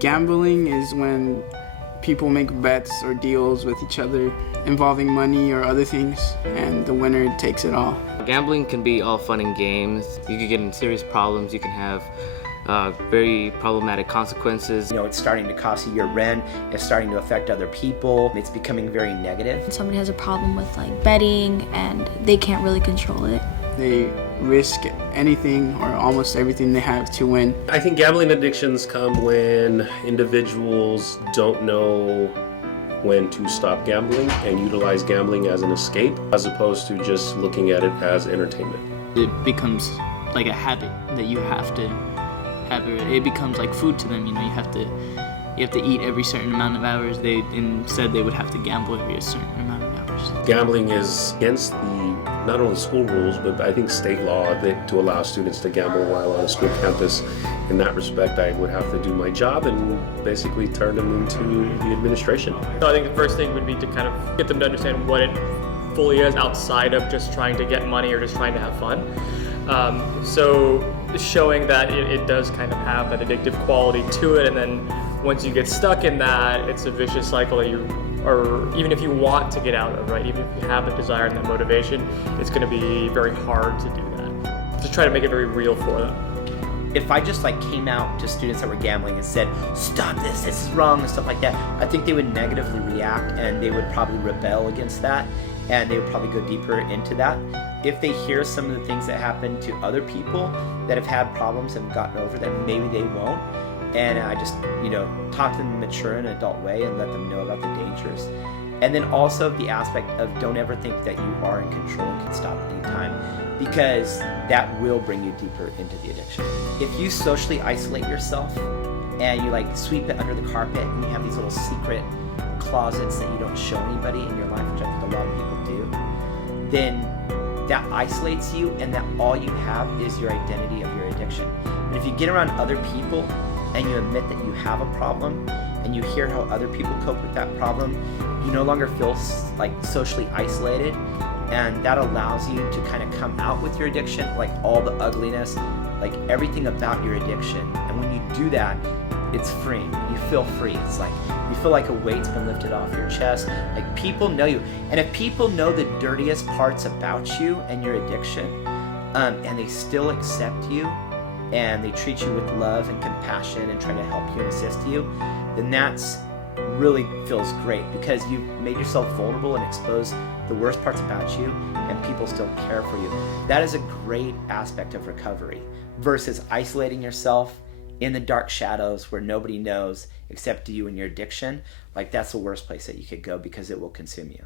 Gambling is when people make bets or deals with each other involving money or other things, and the winner takes it all. Gambling can be all fun and games. You can get in serious problems. You can have very problematic consequences. You know, it's starting to cost you your rent. It's starting to affect other people. It's becoming very negative. Somebody has a problem with like betting and they can't really control it. They risk anything or almost everything they have to win. I think gambling addictions come when individuals don't know when to stop gambling and utilize gambling as an escape, as opposed to just looking at it as entertainment. It becomes like a habit that you have to have. It becomes like food to them. You know, you have to eat every certain amount of hours. Instead they would have to gamble every certain amount of hours. Gambling is against not only school rules, but I think state law to allow students to gamble while on a school campus. In that respect, I would have to do my job and basically turn them into the administration. So I think the first thing would be to kind of get them to understand what it fully is outside of just trying to get money or just trying to have fun. So showing that it does kind of have that addictive quality to it, and then once you get stuck in that, it's a vicious cycle that or even if you want to get out of, right? Even if you have the desire and the motivation, it's going to be very hard to do that. Just try to make it very real for them. If I just came out to students that were gambling and said, stop this is wrong and stuff like that, I think they would negatively react and they would probably rebel against that, and they would probably go deeper into that. If they hear some of the things that happen to other people that have had problems and gotten over them, maybe they won't. And I just, talk to them in a mature and adult way and let them know about the dangers. And then also the aspect of don't ever think that you are in control and can stop at any time, because that will bring you deeper into the addiction. If you socially isolate yourself and you sweep it under the carpet and you have these little secret closets that you don't show anybody in your life, which I think a lot of people do, then that isolates you, and that all you have is your identity of your addiction. And if you get around other people and you admit that you have a problem and you hear how other people cope with that problem, you no longer feel socially isolated, and that allows you to kind of come out with your addiction, all the ugliness, everything about your addiction. And when you do that, it's freeing. You feel free. It's you feel like a weight's been lifted off your chest. People know you. And if people know the dirtiest parts about you and your addiction, and they still accept you, and they treat you with love and compassion and try to help you and assist you, then that's really feels great, because you've made yourself vulnerable and exposed the worst parts about you, and people still care for you. That is a great aspect of recovery versus isolating yourself in the dark shadows where nobody knows except you and your addiction. That's the worst place that you could go, because it will consume you.